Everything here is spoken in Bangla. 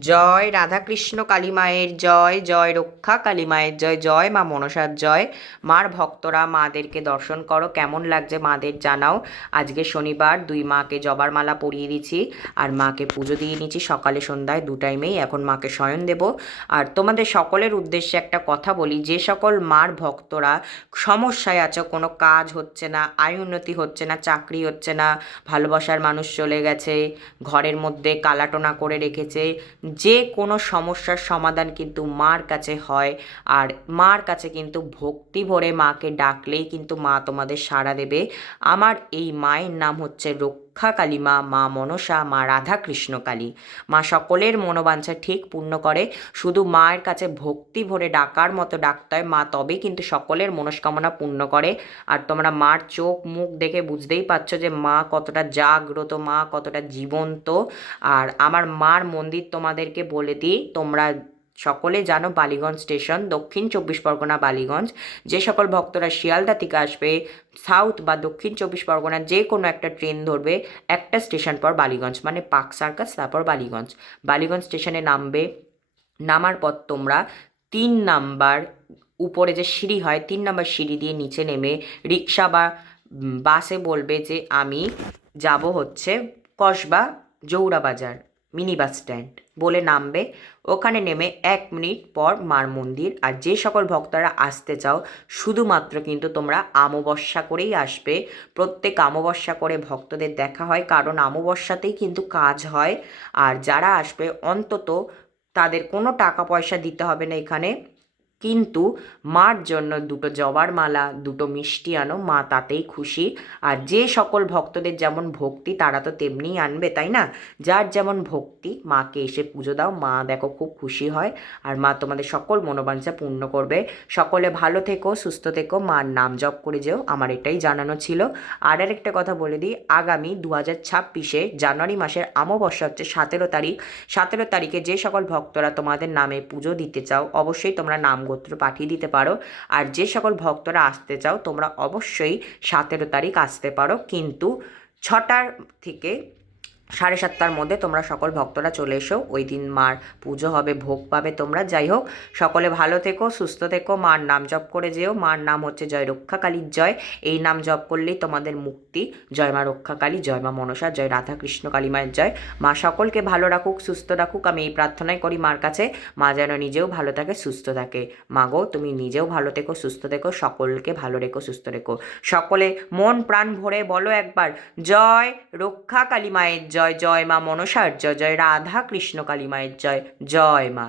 জয় রাধাকৃষ্ণ কালী মায়ের জয়, জয় রক্ষা কালী মায়ের জয়, জয় মা মনসার জয়। মার ভক্তরা মাদেরকে দর্শন করো, কেমন লাগছে মাদের জানাও। আজকে শনিবার, দুই মাকে জবার মালা পরিয়ে দিচ্ছি আর মাকে পুজো দিয়ে নিচ্ছি সকালে সন্ধ্যায় দু টাইমেই। এখন মাকে শয়ন দেব। আর তোমাদের সকলের উদ্দেশ্যে একটা কথা বলি, যে সকল মার ভক্তরা সমস্যায় আছো, কোনো কাজ হচ্ছে না, আয় উন্নতি হচ্ছে না, চাকরি হচ্ছে না, ভালোবাসার মানুষ চলে গেছে, ঘরের মধ্যে কালাটোনা করে রেখেছে, যে কোনো সমস্যার সমাধান কিন্তু মার কাছে হয়। আর মার কাছে কিন্তু ভক্তি ভরে মাকে ডাকলেই কিন্তু মা তোমাদের সাড়া দেবে। আমার এই মায়ের নাম হচ্ছে রক্ষা কালী মা, মা মনসা, মা রাধাকৃষ্ণ কালী। মা সকলের মনোবাঞ্ছা ঠিক পূর্ণ করে। শুধু মায়ের কাছে ভক্তি ভরে ডাকার মতো ডাকতে হয় মা, তবে কিন্তু সকলের মনস্কামনা পূর্ণ করে। আর তোমরা মার চোখ মুখ দেখে বুঝতেই পারছো যে মা কতটা জাগ্রত, মা কতটা জীবন্ত। আর আমার মার মন্দির তোমাদেরকে বলে দিই, তোমরা সকলে জানো বালিগঞ্জ স্টেশন, দক্ষিণ 24 পরগনা বালিগঞ্জ। যে সকল ভক্তরা শিয়ালদা থেকে আসবে, সাউথ বা দক্ষিণ 24 পরগনা যে কোনো একটা ট্রেন ধরবে, একটা স্টেশন পর বালিগঞ্জ, মানে পার্ক সার্কাস, তারপর বালিগঞ্জ। বালিগঞ্জ স্টেশনে নামবে। নামার পর তোমরা 3 নাম্বার উপরে যে সিঁড়ি হয়, 3 নাম্বার সিঁড়ি দিয়ে নিচে নেমে রিক্সা বা বাসে বলবে যে আমি যাব হচ্ছে কসবা জৌড়া বাজার মিনি বাস স্ট্যান্ড, বলে নামবে। ওখানে নেমে 1 মিনিট পর মার মন্দির। আর যে সকল ভক্তরা আসতে চাও, শুধুমাত্র কিন্তু তোমরা অমাবস্যা করেই আসবে। প্রত্যেক অমাবস্যা করে ভক্তদের দেখা হয়, কারণ অমাবস্যাতেই কিন্তু কাজ হয়। আর যারা আসবে অন্তত তাদের কোনো টাকা পয়সা দিতে হবে না এখানে, কিন্তু মার জন্য দুটো জবার মালা, দুটো মিষ্টি আনো, মা তাতেই খুশি। আর যে সকল ভক্তদের যেমন ভক্তি তারা তো তেমনিই আনবে, তাই না? যার যেমন ভক্তি, মাকে এসে পুজো দাও, মা দেখো খুব খুশি হয়। আর মা তোমাদের সকল মনোবাঞ্ছা পূর্ণ করবে। সকলে ভালো থেকো, সুস্থ থেকো, মার নাম জপ করে যেও, আমার এটাই জানানো ছিল। আর আরেকটা কথা বলে দিই, আগামী 2026 জানুয়ারি মাসের অমাবস্যা হচ্ছে 17 তারিখ। 17 তারিখে যে সকল ভক্তরা তোমাদের নামে পুজো দিতে চাও, অবশ্যই তোমরা নাম গোত্র পাঠিয়ে দিতে পারো। আর যে সকল ভক্তরা আসতে চাও, তোমরা অবশ্যই 17 তারিখ আসতে পারো, কিন্তু 6টার থেকে 7:30টার মধ্যে তোমরা সকল ভক্তরা চলে এসো। ওই দিন মার পুজো হবে, ভোগ পাবে তোমরা। যাই হোক, সকলে ভালো থেকো, সুস্থ থেকো, মার নাম জপ করে যেও। মার নাম হচ্ছে জয় রক্ষা কালীর জয়। এই নাম জপ করলেই তোমাদের মুক্তি। জয় মা রক্ষা কালী, জয় মা মনসা, জয় রাধাকৃষ্ণ কালী মায়ের জয়। মা সকলকে ভালো রাখুক, সুস্থ রাখুক, আমি এই প্রার্থনাই করি মার কাছে। মা যেন নিজেও ভালো থাকে, সুস্থ থাকে। মা গো, তুমি নিজেও ভালো থেকো, সুস্থ থেকো, সকলকে ভালো রেখো, সুস্থ রেখো। সকলে মন প্রাণ ভরে বলো একবার, জয় রক্ষা কালী মায়ের জয়, জয় মা মনসার জয়, জয় রাধা কৃষ্ণ কালী মায়ের জয়, জয় মা।